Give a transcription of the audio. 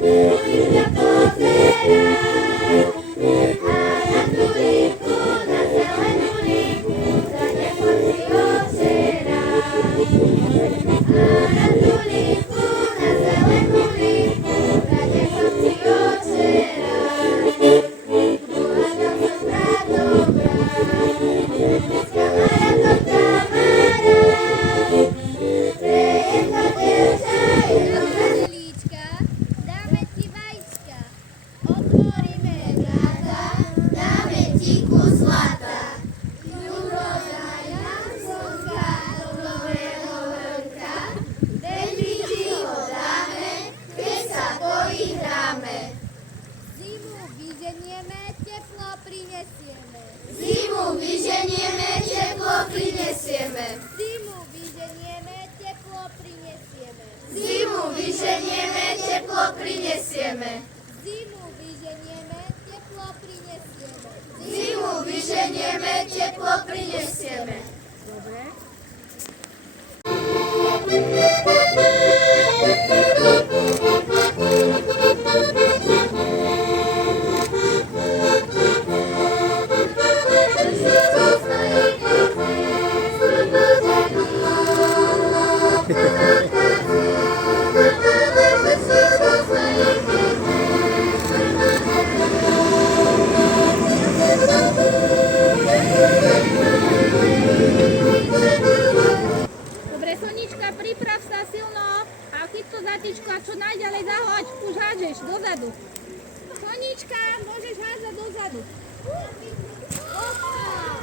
Uliczka pozera, a na tuliku, na zelenuliku, za niebo się ociera. A na tuliku, na zelenuliku, za niebo się ociera. Była dobra, dobra, z Tamara to Tamara. Jedna dziewczę, jedna Liczka, dáme ti vajíčka. Otvoríme gata, dáme ti kus zlata. Ľubozája, slnka, do dobrého hrnka, veľmi ti ho dáme, keď sa poihráme. Zimu vyženieme, teplo prinesieme. Zimu vyženieme, teplo prinesieme. Zimu vyženieme, teplo prinesieme. Zimu vyženieme, teplo prinesieme. Zimu vyženieme, teplo prinesieme. Zimu vyženieme, teplo prinesieme. Dobre. Dobre, Sonička, priprav sa silno a chyť to zatičko a čo najďalej zahoď, už hádžeš dozadu. Sonička, môžeš hádzať dozadu. Opa!